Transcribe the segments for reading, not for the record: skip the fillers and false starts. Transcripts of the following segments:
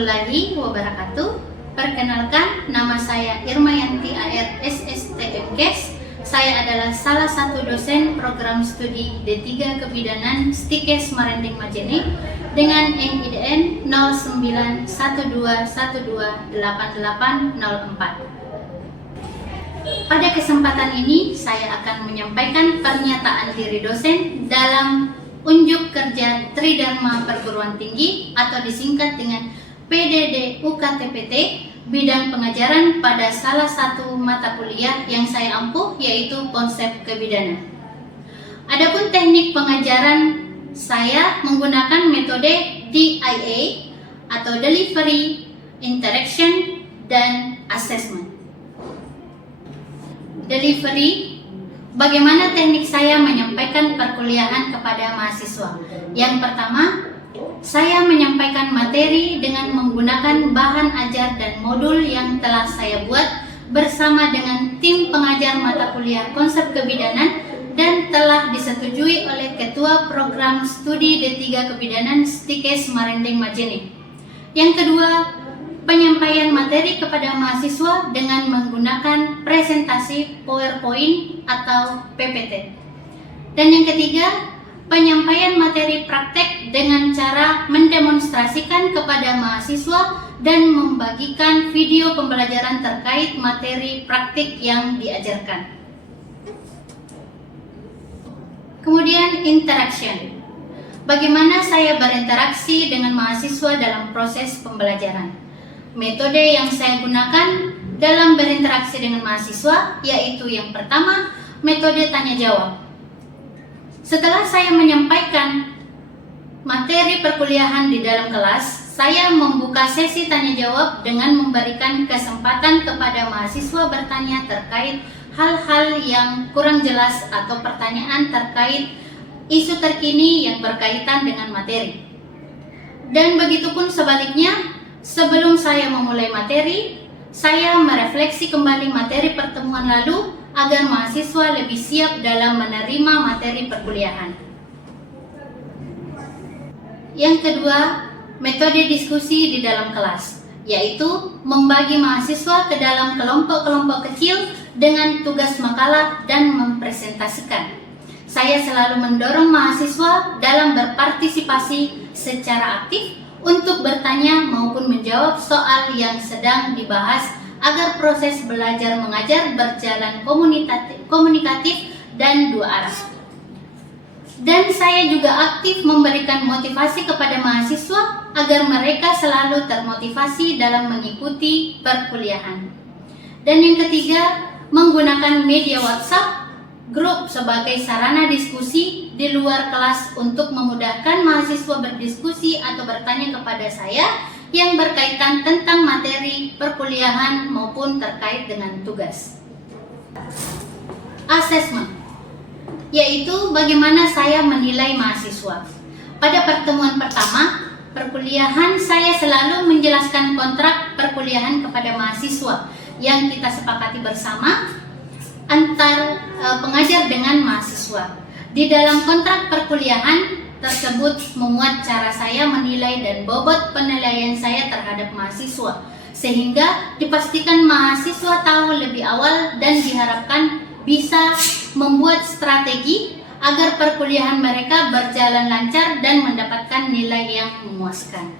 warahmatullahi wabarakatuh. Perkenalkan, nama saya Irmayanti AR SSTMKes. Saya adalah salah satu dosen program studi D3 Kebidanan Stikes Marending Majene dengan NIDN 0912128804. Pada kesempatan ini, saya akan menyampaikan pernyataan diri dosen dalam unjuk kerja Tridharma Perguruan Tinggi atau disingkat dengan PDD UKTPT bidang pengajaran pada salah satu mata kuliah yang saya ampuh, yaitu konsep kebidanan. Adapun teknik pengajaran saya menggunakan metode DIA atau Delivery, Interaction, dan Assessment. Delivery, bagaimana teknik saya menyampaikan perkuliahan kepada mahasiswa? Yang pertama, saya menyampaikan materi dengan menggunakan bahan ajar dan modul yang telah saya buat bersama dengan tim pengajar mata kuliah konsep kebidanan dan telah disetujui oleh Ketua Program Studi D3 Kebidanan Stikes Marending Majene. Yang kedua, penyampaian materi kepada mahasiswa dengan menggunakan presentasi PowerPoint atau PPT. Dan yang ketiga, penyampaian materi praktek dengan cara mendemonstrasikan kepada mahasiswa dan membagikan video pembelajaran terkait materi praktik yang diajarkan. Kemudian interaction. Bagaimana saya berinteraksi dengan mahasiswa dalam proses pembelajaran? Metode yang saya gunakan dalam berinteraksi dengan mahasiswa yaitu yang pertama, metode tanya jawab. Setelah saya menyampaikan materi perkuliahan di dalam kelas, saya membuka sesi tanya jawab dengan memberikan kesempatan kepada mahasiswa bertanya terkait hal-hal yang kurang jelas atau pertanyaan terkait isu terkini yang berkaitan dengan materi. Dan begitupun sebaliknya, sebelum saya memulai materi, saya merefleksi kembali materi pertemuan lalu agar mahasiswa lebih siap dalam menerima materi perkuliahan. Yang kedua, metode diskusi di dalam kelas, yaitu membagi mahasiswa ke dalam kelompok-kelompok kecil dengan tugas makalah dan mempresentasikan. Saya selalu mendorong mahasiswa dalam berpartisipasi secara aktif untuk bertanya maupun menjawab soal yang sedang dibahas agar proses belajar mengajar berjalan komunikatif dan dua arah. Dan saya juga aktif memberikan motivasi kepada mahasiswa agar mereka selalu termotivasi dalam mengikuti perkuliahan. Dan yang ketiga, menggunakan media WhatsApp grup sebagai sarana diskusi di luar kelas untuk memudahkan mahasiswa berdiskusi atau bertanya kepada saya yang berkaitan tentang materi perkuliahan maupun terkait dengan tugas. Assessment, yaitu bagaimana saya menilai mahasiswa. Pada pertemuan pertama perkuliahan, saya selalu menjelaskan kontrak perkuliahan kepada mahasiswa yang kita sepakati bersama antar pengajar dengan mahasiswa. Di dalam kontrak perkuliahan tersebut memuat cara saya menilai dan bobot penilaian saya terhadap mahasiswa, sehingga dipastikan mahasiswa tahu lebih awal dan diharapkan bisa membuat strategi agar perkuliahan mereka berjalan lancar dan mendapatkan nilai yang memuaskan.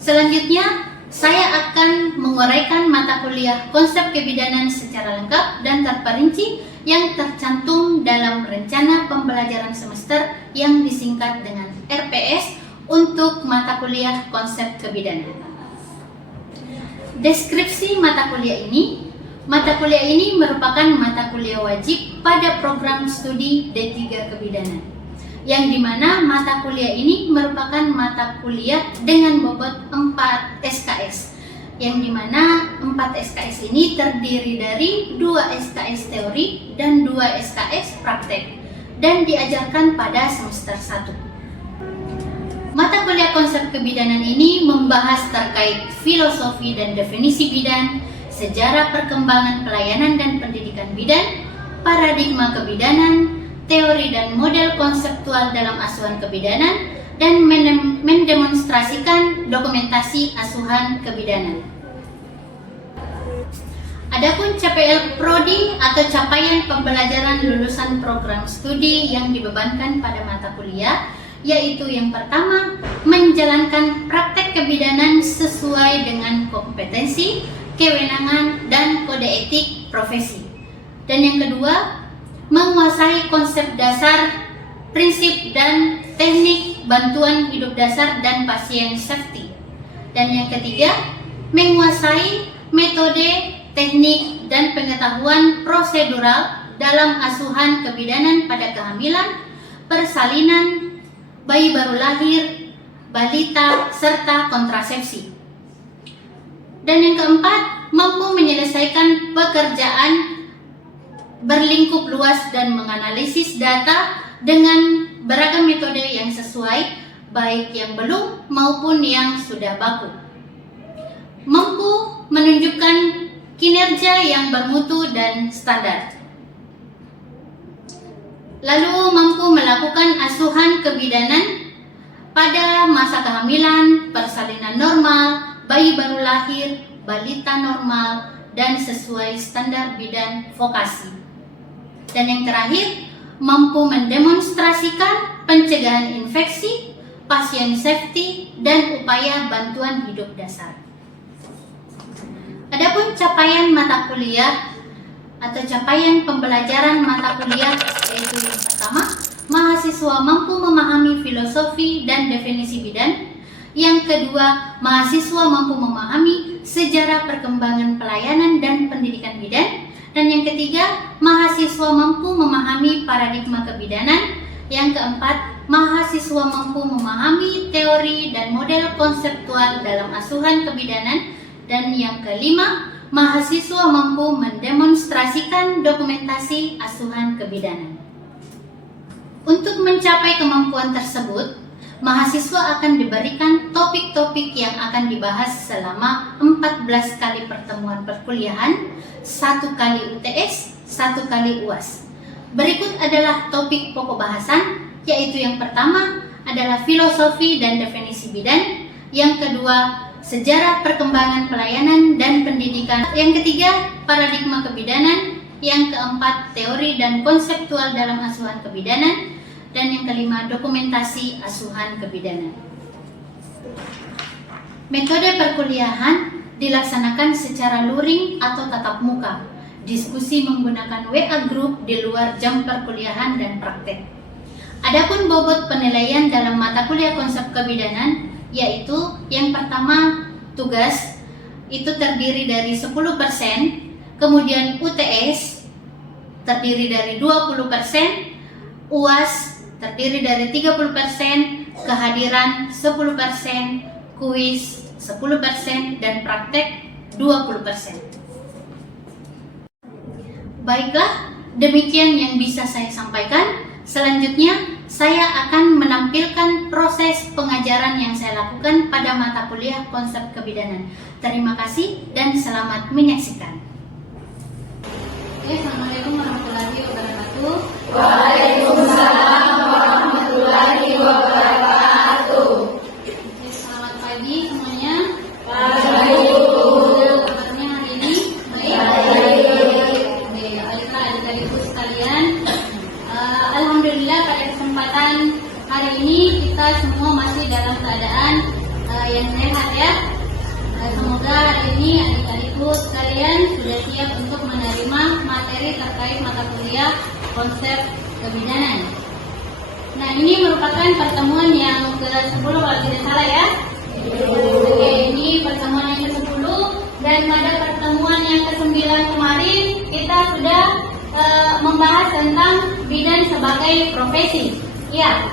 Selanjutnya, saya akan menguraikan mata kuliah konsep kebidanan secara lengkap dan terperinci yang tercantum dalam rencana pembelajaran semester yang disingkat dengan RPS untuk mata kuliah konsep kebidanan. Deskripsi mata kuliah ini merupakan mata kuliah wajib pada program studi D3 Kebidanan, yang dimana mata kuliah ini merupakan mata kuliah dengan bobot 4 SKS, yang dimana 4 SKS ini terdiri dari 2 SKS teori dan 2 SKS praktek dan diajarkan pada semester 1. Mata kuliah konsep kebidanan ini membahas terkait filosofi dan definisi bidan, sejarah perkembangan pelayanan dan pendidikan bidan, paradigma kebidanan, teori dan model konseptual dalam asuhan kebidanan, dan mendemonstrasikan dokumentasi asuhan kebidanan. Adapun CPL Prodi atau capaian pembelajaran lulusan program studi yang dibebankan pada mata kuliah, yaitu yang pertama, menjalankan praktek kebidanan sesuai dengan kompetensi, kewenangan, dan kode etik profesi. Dan yang kedua, menguasai konsep dasar, prinsip, dan teknik bantuan hidup dasar dan pasien safety. Dan yang ketiga, menguasai metode, teknik, dan pengetahuan prosedural dalam asuhan kebidanan pada kehamilan, persalinan, bayi baru lahir, balita, serta kontrasepsi. Dan yang keempat, mampu menyelesaikan pekerjaan berlingkup luas dan menganalisis data dengan beragam metode yang sesuai, baik yang belum maupun yang sudah baku. Mampu menunjukkan kinerja yang bermutu dan standar. Lalu mampu melakukan asuhan kebidanan pada masa kehamilan, persalinan normal, bayi baru lahir, balita normal, dan sesuai standar bidan vokasi. Dan yang terakhir, mampu mendemonstrasikan pencegahan infeksi, pasien safety, dan upaya bantuan hidup dasar. Adapun capaian mata kuliah atau capaian pembelajaran mata kuliah, yaitu yang pertama, mahasiswa mampu memahami filosofi dan definisi bidan. Yang kedua, mahasiswa mampu memahami sejarah perkembangan pelayanan dan pendidikan bidan. Dan yang ketiga, mahasiswa mampu memahami paradigma kebidanan. Yang keempat, mahasiswa mampu memahami teori dan model konseptual dalam asuhan kebidanan. Dan yang kelima, mahasiswa mampu mendemonstrasikan dokumentasi asuhan kebidanan. Untuk mencapai kemampuan tersebut, mahasiswa akan diberikan topik-topik yang akan dibahas selama 14 kali pertemuan perkuliahan, 1 kali UTS, 1 kali UAS. Berikut adalah topik pokok bahasan, yaitu yang pertama adalah filosofi dan definisi bidan, yang kedua sejarah perkembangan pelayanan dan pendidikan, yang ketiga paradigma kebidanan, yang keempat teori dan konseptual dalam asuhan kebidanan, dan yang kelima dokumentasi asuhan kebidanan. Metode perkuliahan dilaksanakan secara luring atau tatap muka, diskusi menggunakan WA group di luar jam perkuliahan dan praktek. Adapun bobot penilaian dalam mata kuliah konsep kebidanan, yaitu yang pertama tugas itu terdiri dari 10%, kemudian UTS terdiri dari 20%, UAS terdiri dari 30%, kehadiran 10%, kuis 10%, dan praktek 20%. Baiklah, demikian yang bisa saya sampaikan. Selanjutnya, saya akan menampilkan proses pengajaran yang saya lakukan pada mata kuliah konsep kebidanan. Terima kasih dan selamat menyaksikan. Assalamualaikum warahmatullahi wabarakatuh. Waalaikumsalam warahmatullahi wabarakatuh. Selamat pagi semuanya. Pagi. Kabarnya hari ini baik? Baiklah adik-adikku sekalian. Alhamdulillah pada kesempatan hari ini kita semua masih dalam keadaan yang sehat ya. Semoga hari ini adik-adikku sekalian sudah siap untuk menerima materi terkait mata kuliah konsep kebidanan. Nah, ini merupakan pertemuan yang ke-10 kalau tidak salah ya. Oke, ini pertemuan yang ke-10 dan pada pertemuan yang ke-9 kemarin kita sudah membahas tentang bidan sebagai profesi. Ya.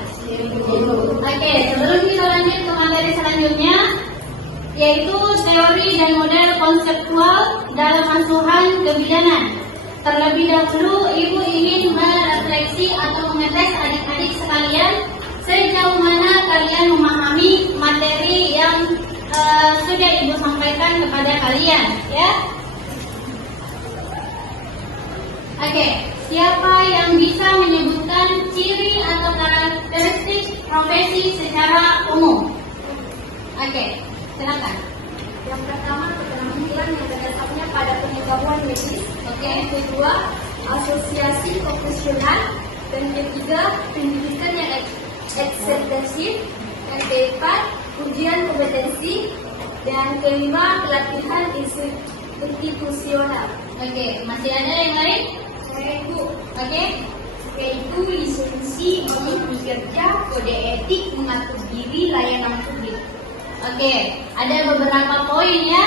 Oke, sebelum kita lanjut ke materi selanjutnya, yaitu teori dan model konseptual dalam asuhan kebidanan. Terlebih dahulu, Ibu ingin merefleksi atau mengetes adik-adik sekalian sejauh mana kalian memahami materi yang sudah Ibu sampaikan kepada kalian, ya. Oke, Siapa yang bisa menyebutkan ciri atau karakteristik profesi secara umum? Oke, silakan. Yang pertama, keterampilan yang berdasarnya pada pengetahuan medis. Oke. Yang kedua, asosiasi profesional. Dan ketiga, pendidikan yang ekstensif. Yang keempat, ujian kompetensi. Dan kelima, pelatihan institusional. Oke, masih ada yang lain? Yaitu Oke. yaitu lisensi bekerja, kode etik, mengatur diri, layanan publik. Oke, ada beberapa poin ya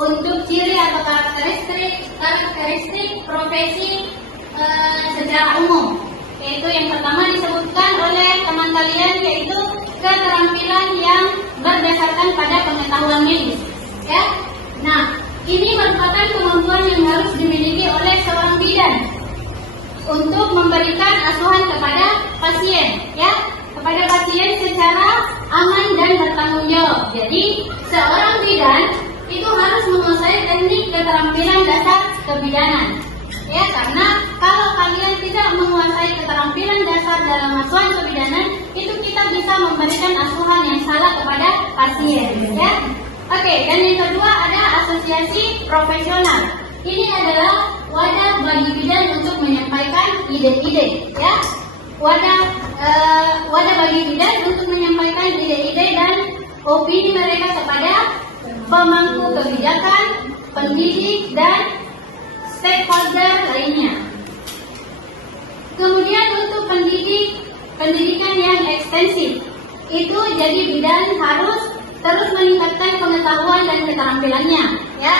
untuk ciri atau karakteristik profesi secara umum. Yaitu yang pertama disebutkan oleh teman kalian yaitu keterampilan yang berdasarkan pada pengetahuan medis. Ya, nah ini merupakan kemampuan yang harus dimiliki oleh seorang bidan untuk memberikan asuhan kepada pasien, ya, kepada pasien secara aman dan bertanggung jawab. Jadi, seorang bidan itu harus menguasai teknik keterampilan dasar kebidanan. Ya, karena kalau kalian tidak menguasai keterampilan dasar dalam asuhan kebidanan, itu kita bisa memberikan asuhan yang salah kepada pasien, ya. Oke, dan yang kedua ada asosiasi profesional. Ini adalah wadah bagi bidan untuk menyampaikan ide-ide, ya. Wadah bagi bidan untuk menyampaikan ide-ide dan opini mereka kepada pemangku kebijakan, pendidik, dan stakeholder lainnya. Kemudian untuk pendidikan yang ekstensif, itu jadi bidan harus terus meningkatkan pengetahuan dan keterampilannya, ya.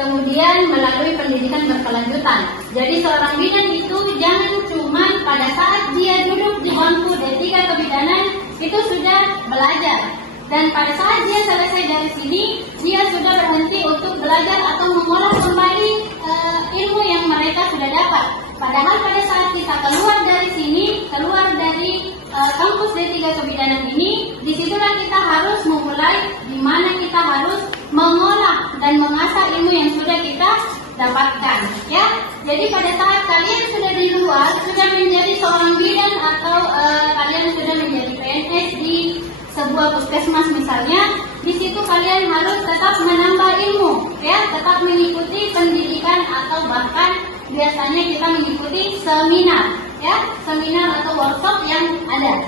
Kemudian melalui pendidikan berkelanjutan. Jadi seorang bidan itu jangan cuma pada saat dia duduk di bangku D3 kebidanan itu sudah belajar. Dan pada saat dia selesai dari sini, dia sudah berhenti untuk belajar atau mengolah kembali ilmu yang mereka sudah dapat. Padahal pada saat kita keluar dari sini, keluar dari kampus D3 kebidanan ini, disitulah kita harus memulai di mana kita harus mengolah dan mengasah ilmu yang sudah kita dapatkan, ya. Jadi pada saat kalian sudah di luar, sudah menjadi seorang bidan atau kalian sudah menjadi PNS di sebuah puskesmas misalnya, di situ kalian harus tetap menambah ilmu, ya, tetap mengikuti pendidikan atau bahkan biasanya kita mengikuti seminar, ya, seminar atau workshop yang ada.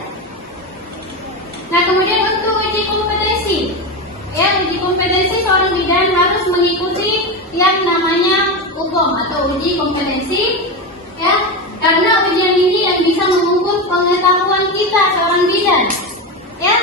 Nah, kemudian untuk uji kompetensi, ya, uji kompetensi seorang bidan harus mengikuti yang namanya UKOM atau uji kompetensi, ya, karena ujian ini yang bisa mengukur pengetahuan kita seorang bidan, ya,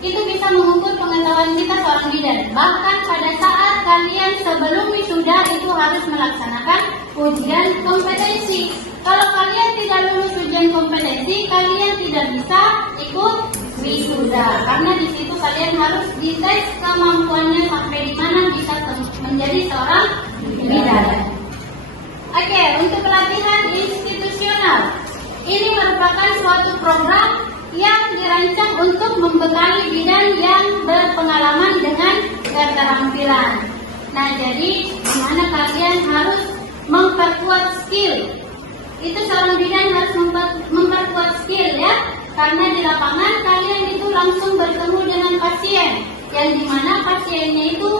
itu bisa mengukur pengetahuan kita seorang bidan. Bahkan pada saat kalian sebelum wisuda itu harus melaksanakan ujian kompetensi. Kalau kalian tidak lulus ujian kompetensi, kalian tidak bisa ikut wisuda, karena di situ kalian harus dites kemampuannya sampai di mana bisa menjadi seorang bidan. Oke, untuk pelatihan institusional, ini merupakan suatu program yang dirancang untuk membekali bidan yang berpengalaman dengan keterampilan. Nah, jadi di mana kalian harus memperkuat skill. Itu seorang bidan harus memperkuat skill, ya. Karena di lapangan kalian itu langsung bertemu dengan pasien, yang dimana pasiennya itu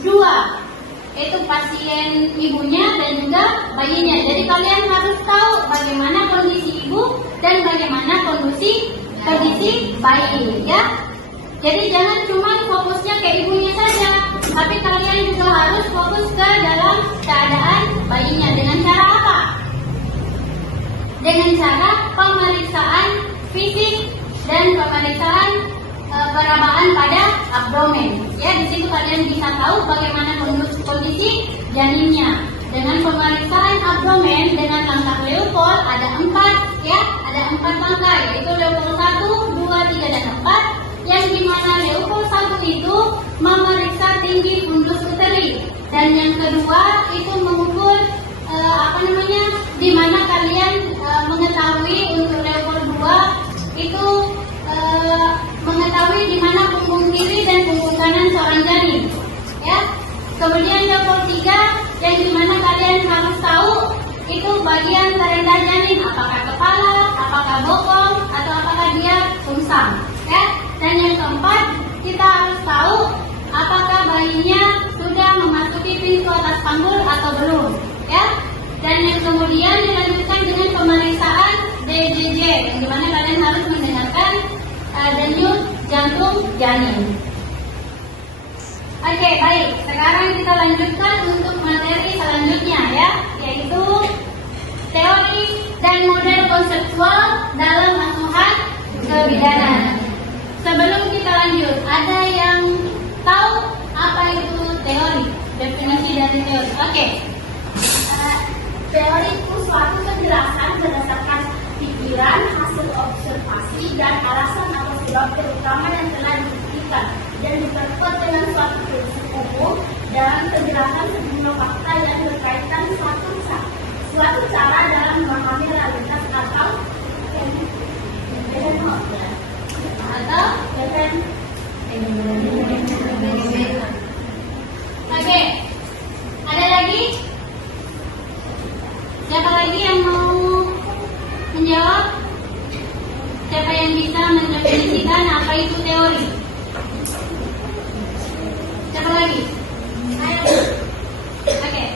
dua, yaitu pasien ibunya dan juga bayinya. Jadi kalian harus tahu bagaimana kondisi ibu dan bagaimana kondisi bayi, ya. Jadi jangan cuma fokusnya ke ibunya saja, tapi kalian juga harus fokus ke dalam keadaan bayinya. Dengan cara apa? Dengan cara pemeriksaan fisik dan pemeriksaan perabaan pada abdomen. Ya, di situ kalian bisa tahu bagaimana kondisi janinnya. Dengan pemeriksaan abdomen dengan langkah Leopold ada 4, ya, ada 4 langkah, yaitu Leopold 1, 2, 3, dan 4. Yang dimana Leopold 1 itu memeriksa tinggi fundus uteri, dan yang kedua itu mengukur di mana kalian mengetahui untuk Leopold 2 itu mengetahui di mana punggung kiri dan punggung kanan seorang janin, ya. Kemudian Leopold 3 yang dimana kalian harus tahu itu bagian terendah janin, apakah kepala, apakah bokong, atau apakah dia sungsang, ya. Dan yang keempat, kita harus tahu apakah bayinya sudah memasuki pintu atas panggul atau belum, ya. Dan yang kemudian dilanjutkan dengan pemeriksaan DJJ, yang dimana kalian harus mendengarkan denyut jantung janin. Oke, baik. Sekarang kita lanjutkan untuk materi selanjutnya, ya, yaitu teori dan model konseptual dalam asuhan kebidanan. Sebelum kita lanjut, ada yang tahu apa itu teori? Definisi dari teori. Oke. Teori itu suatu penjelasan berdasarkan pikiran, hasil observasi, dan alasan atau sebab terutama yang telah dibuktikan dan diperkuat dengan suatu prinsip umum dalam penjelasan sejumlah fakta yang berkaitan suatu cara dalam memahami realitas atau Oke, ada lagi? Siapa lagi yang mau menjawab? Siapa yang bisa mendefinisikan apa itu teori? Siapa lagi? Ayo. Oke.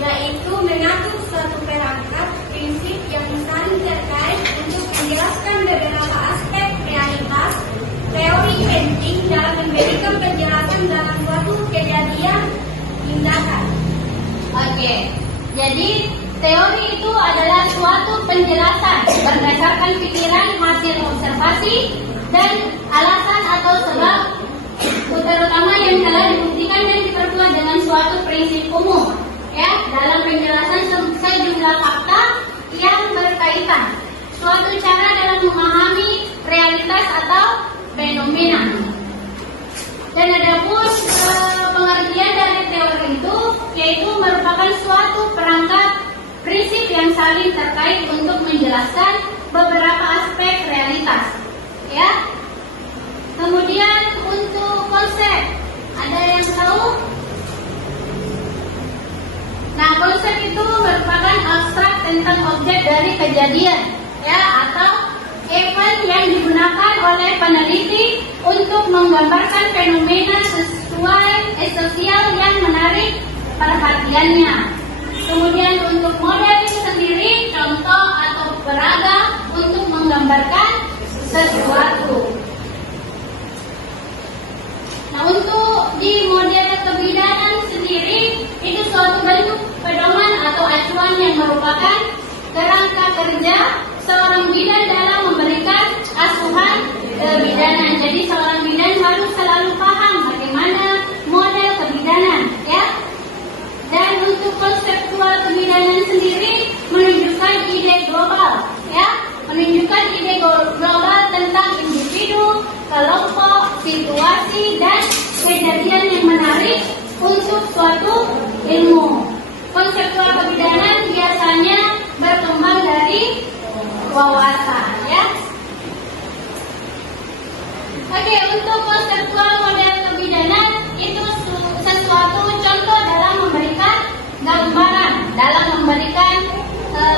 Yaitu mengatur suatu perangkat prinsip yang saling terkait untuk menjelaskan beberapa aspek realitas. Teori penting dalam memberikan penjelasan dalam suatu kejadian tindakan. Oke. Jadi teori itu adalah suatu penjelasan berdasarkan pikiran, hasil observasi, dan alasan atau sebab terutama yang telah dibuktikan dan diperkuat dengan suatu prinsip umum, ya, dalam penjelasan sejumlah fakta yang berkaitan, suatu cara dalam memahami realitas atau fenomena. Dan adapun pengertian dari teori itu yaitu merupakan suatu perangkat prinsip yang saling terkait untuk menjelaskan beberapa aspek realitas, ya. Kemudian untuk konsep, ada yang tahu? Nah, konsep itu merupakan abstrak tentang objek dari kejadian, ya, atau event yang digunakan oleh peneliti untuk menggambarkan fenomena sesuai sosial yang menarik perhatiannya. Kemudian untuk model itu sendiri, contoh atau peraga untuk menggambarkan sesuatu. Nah, untuk di model kebidanan sendiri, itu suatu bentuk pedoman atau acuan yang merupakan kerangka kerja seorang bidan dalam memberikan asuhan kebidanan. Jadi seorang bidan harus selalu paham bagaimana model kebidanan, ya. Dan untuk konseptual kebidanan sendiri menunjukkan ide global, ya, menunjukkan ide global tentang individu, kelompok, situasi, dan kejadian yang menarik untuk suatu ilmu. Konseptual kebidanan biasanya berkembang dari wawasan, ya. Oke, untuk konseptual model kebidanan itu sesuatu contoh dalam memberikan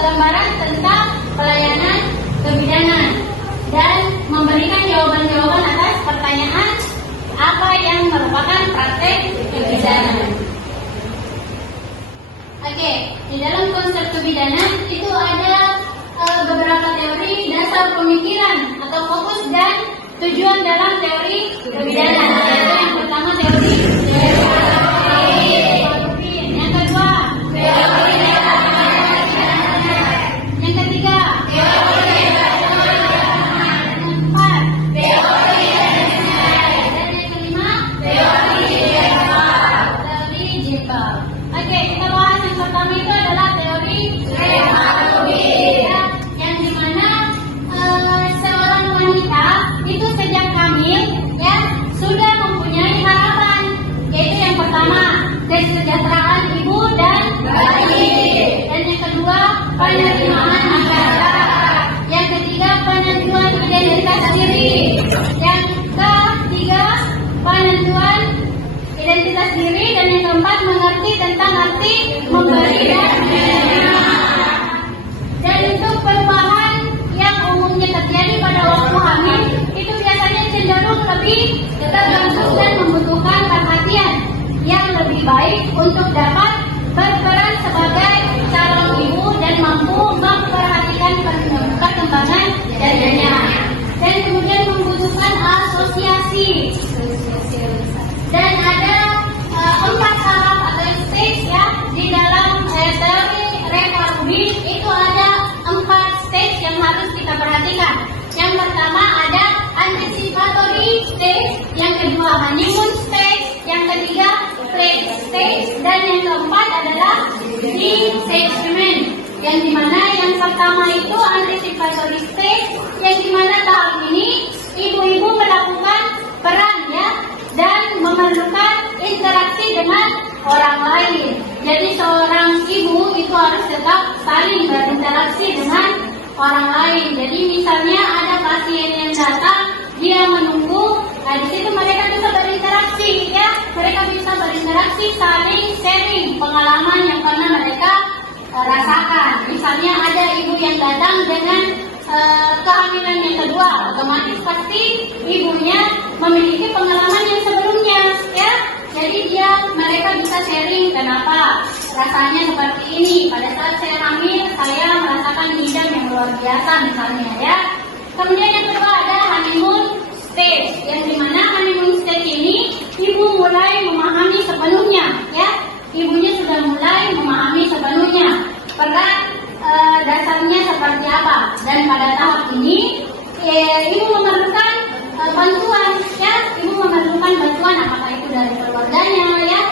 gambaran tentang pelayanan kebidanan dan memberikan jawaban-jawaban atas pertanyaan apa yang merupakan praktek kebidanan. Oke, di dalam konsep kebidanan itu ada beberapa teori dasar pemikiran atau fokus dan tujuan dalam teori kebidanan. Yaitu yang pertama teori yang kedua teori yang ketiga teori yang keempat teori dan yang kelima teori general. Oke, kita bahas yang pertama itu adalah teori yang dimana seorang wanita itu sejak hamil, ya, sudah mempunyai harapan, yaitu yang pertama kesejahteraan ibu dan bayi, dan yang kedua penerimaan masyarakat, yang ketiga penentuan identitas diri, yang ketiga penentuan identitas diri, dan yang keempat mengerti tentang arti memberi dan kita perhatikan. Yang pertama ada anticipatory stage, yang kedua honeymoon stage, yang ketiga play stage, dan yang keempat adalah detachment. Yang dimana yang pertama itu anticipatory stage, yang dimana tahap ini ibu-ibu melakukan peran ya, dan memerlukan interaksi dengan orang lain. Jadi seorang ibu itu harus tetap saling berinteraksi dengan orang lain. Jadi misalnya ada pasien yang datang, dia menunggu, nah di situ mereka bisa berinteraksi ya, mereka bisa berinteraksi, saling sharing pengalaman yang pernah mereka rasakan. Misalnya ada ibu yang datang dengan kehamilan yang kedua, otomatis pasti ibunya memiliki pengalaman yang sebelumnya ya. Jadi mereka bisa sharing kenapa rasanya seperti ini. Pada saat saya hamil, saya merasakan bidang yang luar biasa misalnya ya. Kemudian yang kedua ada honeymoon stage, yang dimana honeymoon stage ini ibu mulai memahami sepenuhnya ya. Ibunya sudah mulai memahami sepenuhnya peran dasarnya seperti apa, dan pada tahap ini ibu memerlukan bantuan ya, ibu memerlukan bantuan apakah itu dari keluarganya ya,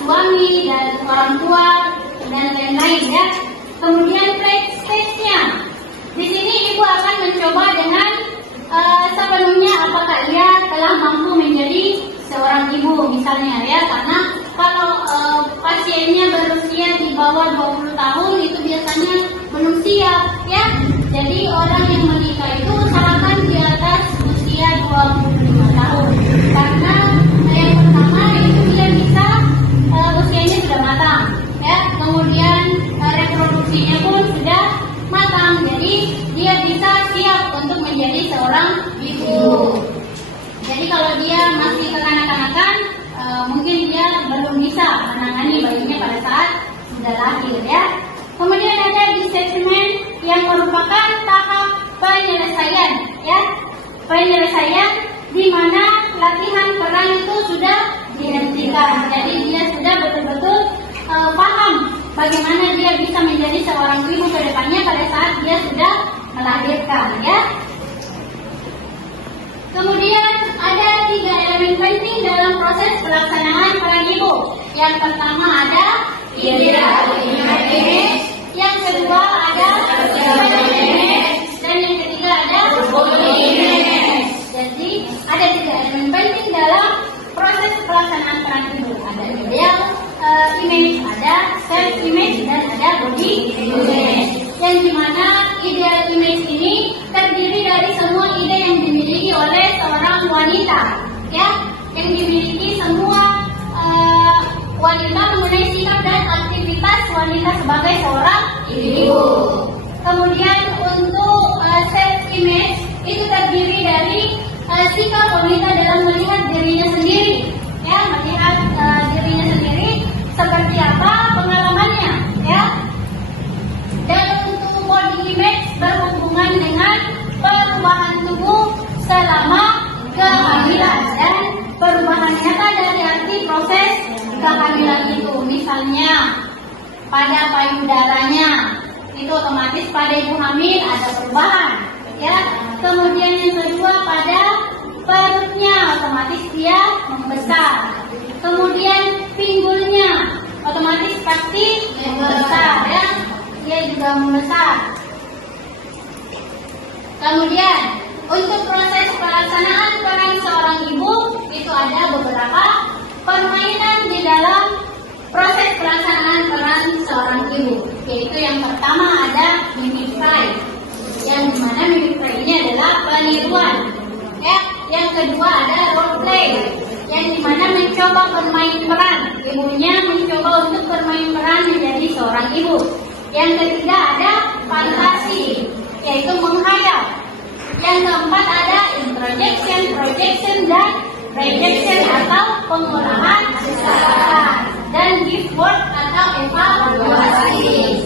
suami dan orang tua dan lain-lain ya. Kemudian play stage-nya, di sini ibu akan mencoba dengan sepenuhnya apakah ia telah mampu menjadi seorang ibu misalnya ya, karena kalau pasiennya berusia di bawah 20 tahun itu biasanya belum siap ya. Jadi orang yang menikah itu usahakan di atas usia 25 tahun, karena yang pertama itu dia bisa usianya sudah matang ya, kemudian reproduksinya pun sudah matang, jadi dia bisa siap untuk menjadi seorang ibu. Jadi kalau dia masih kekanak-kanakan, mungkin dia belum bisa menangani bayinya pada saat sudah lahir ya. Kemudian ada detachment yang merupakan tahap penyelesaian ya. Penyelesaian di mana latihan peran itu sudah dihentikan. Jadi dia sudah betul-betul paham bagaimana dia bisa menjadi seorang ibu ke depannya pada saat dia sudah melahirkan ya. Kemudian ada 3 elemen penting dalam proses pelaksanaan peran ibu. Yang pertama ada ideal image, yang kedua ada social image, dan yang ketiga ada body image. Jadi ada 3 elemen penting dalam proses pelaksanaan peran ibu. Ada ideal image, ada self image, dan ada body image. Yang dimana ideal image ini terdiri dari semua ide yang dimiliki oleh seorang wanita ya, yang dimiliki semua wanita mengenai sikap dan aktivitas wanita sebagai seorang ibu. Kemudian untuk self image itu terdiri dari sikap wanita dalam melihat dirinya sendiri ya, melihat dirinya sendiri seperti apa pengalamannya ya. Dan untuk body image berhubungan dengan perubahan tubuh selama kehamilan dan perubahan nyata dari arti proses kehamilan itu. Misalnya pada payudaranya itu otomatis pada ibu hamil ada perubahan ya. Kemudian yang kedua pada perutnya otomatis dia membesar. Kemudian pinggulnya otomatis pasti membesar ya, dia juga membesar. Kemudian untuk proses pelaksanaan peran seorang ibu itu ada beberapa permainan di dalam proses pelaksanaan peran seorang ibu. Yaitu yang pertama ada mimicry, yang dimana mimicry ini adalah peniruan ya. Yang kedua ada role play, yang dimana mencoba bermain peran, ibunya mencoba untuk bermain peran menjadi seorang ibu. Yang ketiga ada fantasi, yaitu menghayal. Yang keempat ada introjection, projection, dan rejection atau pengolahan kesalahan, dan give word atau evaluasi.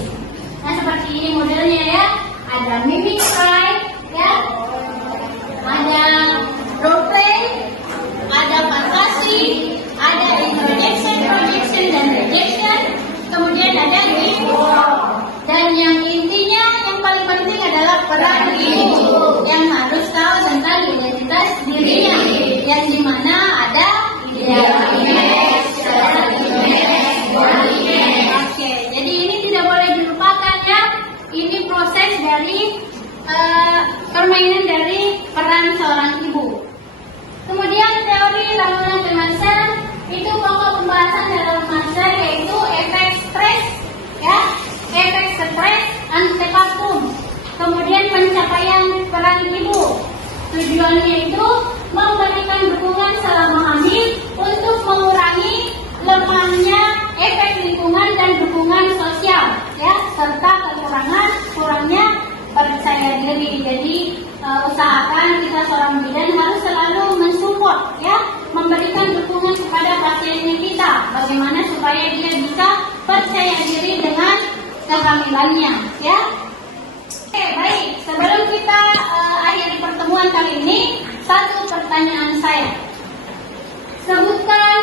Nah seperti ini modelnya ya, ada mimicry ya, ada role play, ada fantasi, ada introjection, projection, dan rejection, kemudian ada give word. Dan yang intinya yang paling penting adalah peran ibu yang harus tahu tentang identitas dirinya, yang dimana ada ideal image, secara image, body image. Oke, jadi ini tidak boleh dilupakan ya. Ini proses dari permainan dari peran seorang ibu. Kemudian teori lamunan kemasan itu pokok pembahasan dalam masa yaitu efek stres, ya, efek stres antepasum. Kemudian pencapaian peran ibu, tujuannya itu memberikan dukungan selama hamil untuk mengurangi lemahnya efek lingkungan dan dukungan sosial, ya, serta kurangnya percaya diri. Jadi usahakan kita seorang bidan harus selalu mensupport, ya, memberikan dukungan kepada pasiennya kita, bagaimana supaya dia bisa percaya diri dengan kehamilannya, ya. Oke, baik. Sebelum kita akhiri pertemuan kali ini, satu pertanyaan saya. Sebutkan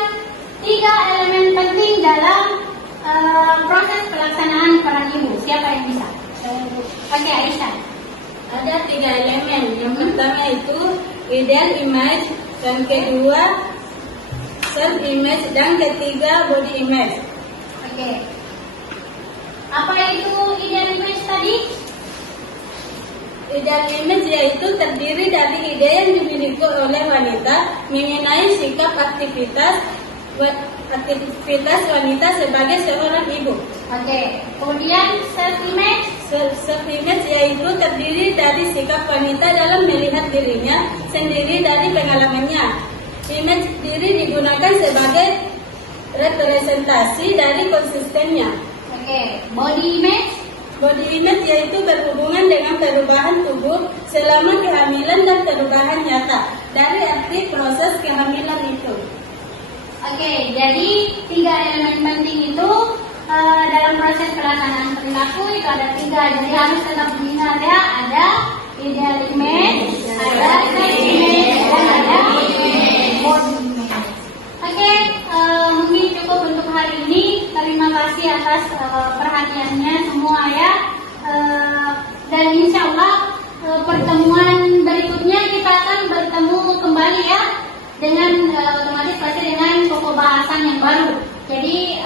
3 elemen penting dalam proses pelaksanaan peran ibu. Siapa yang bisa? Oke, Aisyah. Ada 3 elemen. Yang pertama itu ideal image, yang kedua self image, dan ketiga body image. Oke. Apa itu ideal image tadi? Ideal image yaitu terdiri dari ide yang dimiliki oleh wanita mengenai sikap aktivitas wanita sebagai seorang ibu. Oke. Kemudian self image. Self image yaitu terdiri dari sikap wanita dalam melihat dirinya sendiri dari pengalamannya. Image diri digunakan sebagai representasi dari konsistennya. Oke. Body image. Body image yaitu berhubungan dengan perubahan tubuh selama kehamilan dan perubahan nyata dari arti proses kehamilan itu. Oke, jadi 3 elemen penting itu dalam proses pelaksanaan perilaku itu ada 3. Jadi harus tetap diingat ya, ada ideal image, ada self image, dan ada body image. Oke, mungkin cukup untuk hari ini. Terima kasih atas perhatiannya semua ya. Dan insya Allah pertemuan berikutnya kita akan bertemu kembali ya, dengan otomatis pasti dengan pokok bahasan yang baru. Jadi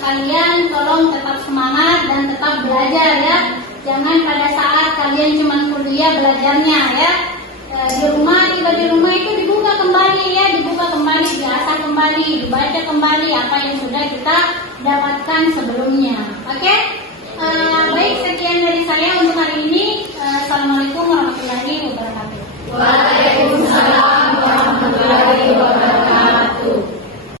kalian tolong tetap semangat dan tetap belajar ya. Jangan pada saat kalian cuma kuliah belajarnya ya. Di rumah, tiba di rumah itu dibuka kembali ya, dibuka kembali, diasah kembali, dibaca kembali apa yang sudah kita dapatkan sebelumnya. Oke? Baik, sekian dari saya untuk hari ini. Assalamualaikum warahmatullahi wabarakatuh.